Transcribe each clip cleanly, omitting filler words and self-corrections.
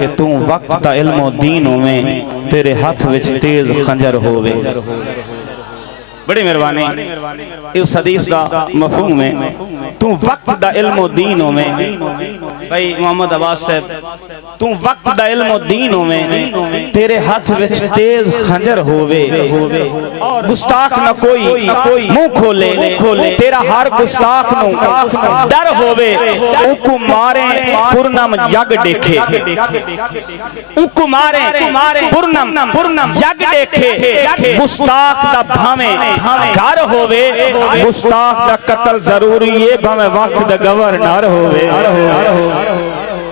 कि तू वक्त दा इल्मो दीन होवे, तेरे हाथ विच तेज खंजर होवे। बड़ी मेहरबानी। इस हदीस का मफहूम है तू वक्त दा इल्मो दीन होवे। भाई मोहम्मद अब्बास साहब, तू वक्त दा इल्मो दीन होवे, तेरे हाथ विच तेज खंजर होवे, गुस्ताख न कोई मुंह खोले, तेरा हर गुस्ताख नु डर होवे, उकु मारे पुरनम जग देखे, उकु मारे पुरनम जग देखे। गुस्ताख दा भावे घर होवे, गुस्ताख दा कत्ल जरूरी है, भावे वक्त दा गवर्नर होवे।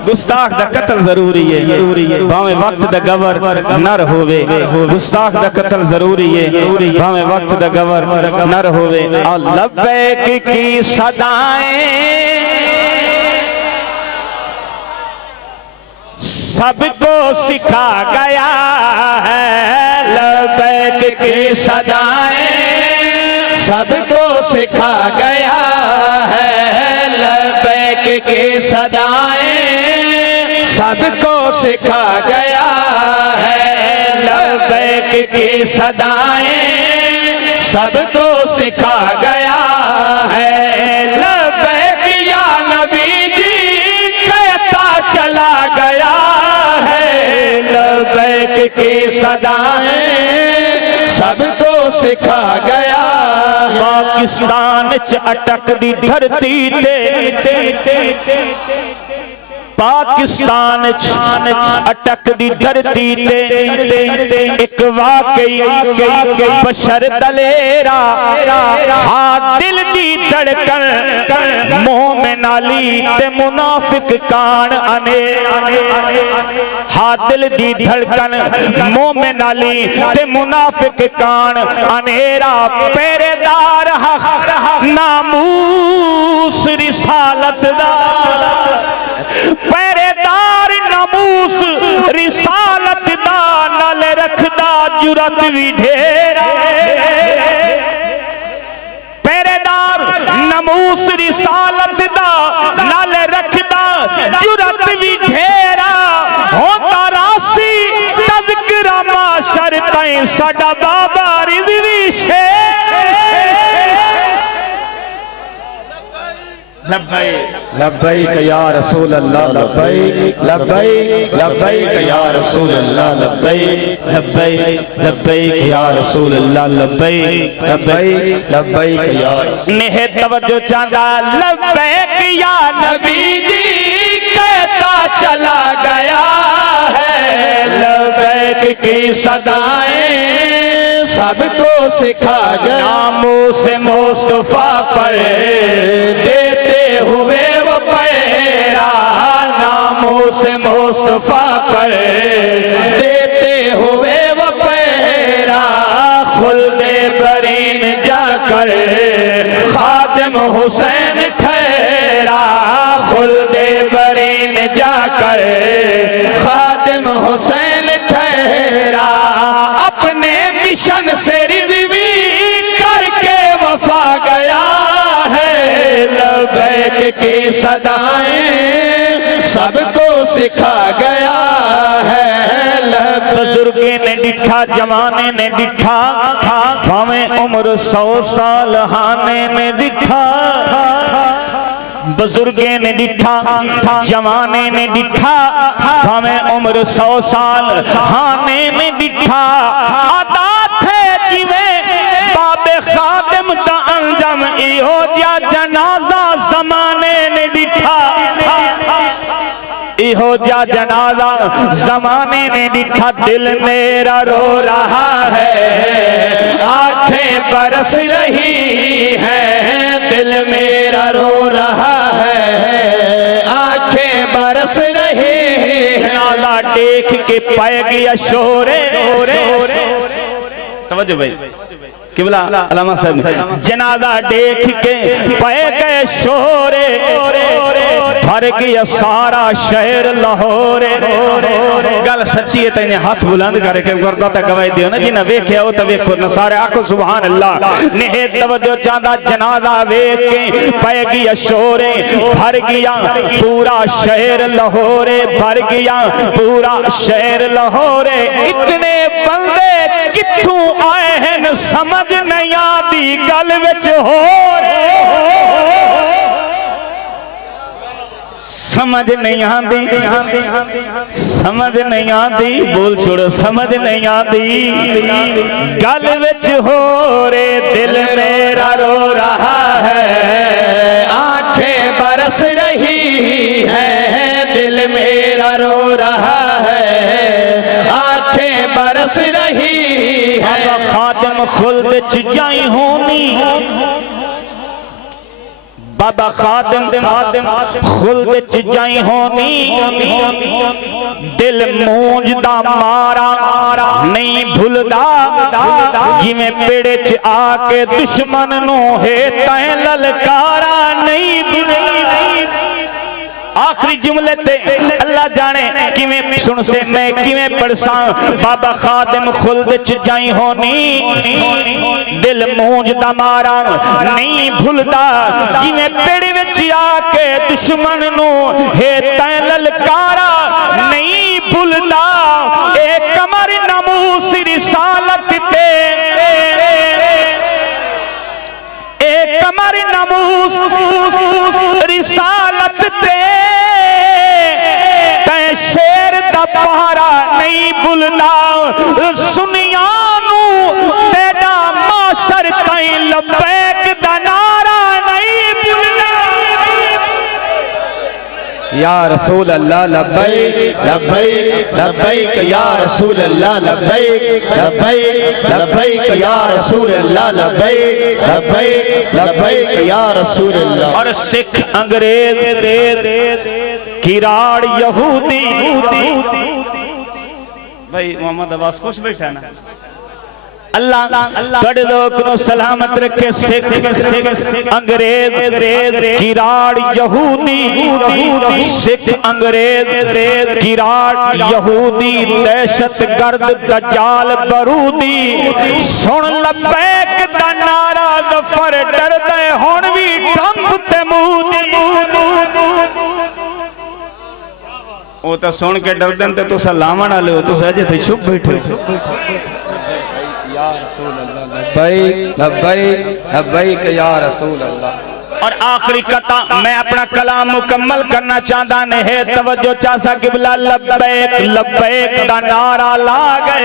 गुस्ताख दा कत्ल जरूरी है, भावे वक्त दा गवर्नर होवे। गुस्ताख दा कत्ल जरूरी है, भावे वक्त दा गवर्नर होवे। लब्बैक की सदाएं सबको सिखा गया है, लब्बैक की सदाएं सबको सिखा गया है, लब्बैक की सदाएं सबको सिखा गया है, लब्बैक की सदाएं सबको सिखा गया है। लब्बैक या नबी जी कहता चला गया है, लब्बैक की सदाएं सबको सिखा गया। पाकिस्तान च अटक दी धरती ते, पाकिस्तान च अटक दी धरती ते, एक वाकई बशर दलेरा, हाँ दिल दी धड़कन मोमिन अली ते मुनाफिक कान अने, हाँ दिल दी धड़कन मोमिन अली ते मुनाफिक कान अनेरा। पहरेदार नामूस रिसालत दा, पहरेदार नामूस रिसालत दा, नाल रखदा जुरत भी ढेर। पहरेदार नामूस रिसालत दा, नाल रखदा जुरत भी ढेरा। होता रासी तज़किरा माशर ताईं साडा बाबा रिज़वी शेर। लब्बैक या रसूल अल्लाह, लब्बैक लब्बैक लब्बैक या रसूल अल्लाह, लब्बैक लब्बैक लब्बैक या रसूल अल्लाह, लब्बैक लब्बैक लब्बैक या। नेह तवज्जो चांदा लब्बैक या नबी जी कहता चला गया है, लब्बैक की सदाएं सबको सिखा गया। नामों से मुस्तफा पर देते हुए वो पैरा, नामों से मुस्तफा पर देते हुए वो पैरा। खुल्दे बरीन जाकर खादिम हुसैन ठहरा, खुल्दे बरीन जाकर खादिम हुसैन ठहरा। अपने मिशन से रिज़वी करके वफा गया है, लब्बैक की सदाएं सबको सिखा गया है। बुजुर्गे ने डिठा, जवाने ने डिठा, भावे उम्र 100 साल हाने में डिठा। बुजुर्गे ने डिठा, जवाने ने डिठा, भावे उम्र 100 साल हाने में डिठा। अदा थे जिवें बाबे खादिम दा अंजम, इहो जा जनाजा जमाने ने डिठा, इहो जा जनाजा जमाने ने डिठा। दिल मेरा रो रहा है, आंखें बरस रही हैं, दिल मेरा रो रहा है, आंखें बरस रही हैं। नाला देख के पाए गया शोरे, तवज्जो भाई किबला अलामा साहब, जनाजा देख के पाए गए शोरे, भर गया सारा शहर लाहौर। गल गल सच्ची है तेने हाथ बुलंद करके करदा ता गवाही दियो ना जिन्हें वेख्या हो तो वेखो न सारे आखो सुभान अल्लाह। नेहे तवज्जो चांदा जनाजा वेख के पै गया शोरे भर गया पूरा शहर लाहौरे भर गया पूरा शहर लाहौरे। इतने बंदे कित्थों आए हैं समझ नहीं आती गल विच हो समझ नहीं आती समझ नहीं आती बोल छोड़ो समझ नहीं आती गल विच हो रे दिल मेरा रो रहा है आंखें बरस रही है दिल मेरा रो रहा है आंखें बरस रही है। खादिम खुल्द च जाई होनी बाबा खादिम खुल्द च जाई होनी दिल मूंजदा मारा नहीं भुलदा जिवें पेड़े च आके दुश्मन नू है तैं ललकारा नहीं भुलदा। आखिरी जुमले ते अल्लाह जाने किवें सुन से मैं किवें पढ़सा। बाबा खादिम खुल्द च जाई होनी दिल मूंजदा मारा नहीं भुलदा जिवें पेड़ विच आके दुश्मन नू है तैं ललकारा नहीं भुलदा। ए कमर नमूस रिसालत ते ए कमर नमूस रिसालत ते शेर दा पहारा नहीं भुलना सुनिया नू तेरा माशर ताई लब्बैक दा नारा नहीं भुलना। या रसूल अल्लाह लब्बैक लब्बैक लब्बैक या रसूल अल्लाह लब्बैक लब्बैक लब्बैक या रसूल अल्लाह लब्बैक लब्बैक लब्बैक या रसूल अल्लाह। और सिख अंग्रेज किराड़ यहूदी भाई मोहम्मद अब्बास खुश बैठा ना अल्लाह बड़े लोग को सलामत रखे। सिख अंग्रेज किराड़ यहूदी सिख अंग्रेज किराड़ यहूदी दहशत गर्द दजाल बरूदी सुन लब्बैक दा नारा गफर डरदे हुण भी टंब ते मूदी। वो तो सुन के डर दें तो लावन वाले हो तुस अजे थे चुप बैठे या रसूल अल्लाह लब्बैक लब्बैक लब्बैक या रसूल अल्लाह। और आखिरी कता मैं अपना कलाम मुकम्मल करना चाहता ने है तवज्जो चासा किबला लब्बैक लब्बैक दा नारा ला गए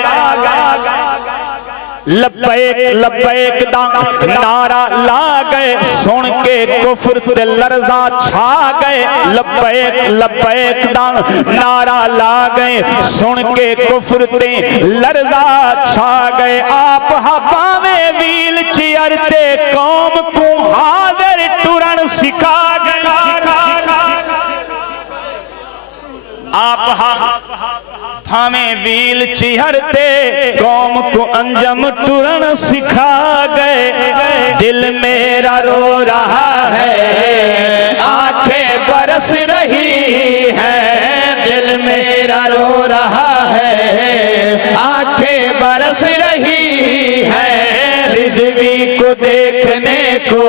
लब्बैक लब्बैक दा नारा ला गए सुन के कुफ्र ते लर्जा छा गए। लब्बैक लब्बैक दा नारा ला गए सुन के कुफ्र ते लर्जा छा गए। आप हवावे व्हील चेयर ते कौम को हाजिर टुरन सिखा गए। आप हमें व्हील चेयर ते कौम को अंजम टुरन सिखा गए। दिल मेरा रो रहा है आंखें बरस रही है दिल मेरा रो रहा है आंखें बरस रही है। रिजवी को देखने को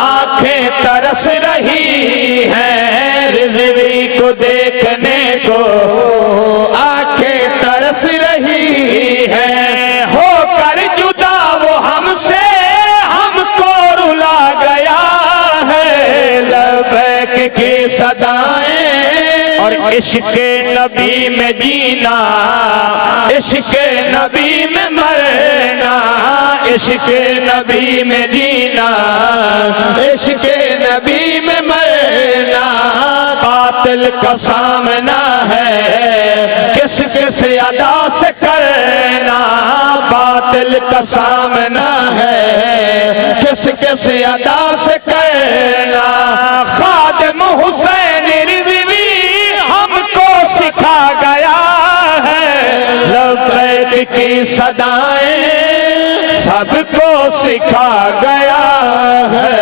आंखें तरस रही है रिजवी को देखने को आंखें तरस रही है। होकर जुदा वो हमसे हमको रुला गया है लब्बैक की सदाएं और इश्क़ नबी में जीना इश्क़ नबी में मरना इश्क़ नबी में जीना इश्क़ नबी में मरना। बातिल का सामना है किस किस अदा से करना बातिल का सामना है किस किस अदा से करना। खादिम हुसैन रिज़वी हमको सिखा गया है लब्बैक की सदाएं सबको सिखा गया है।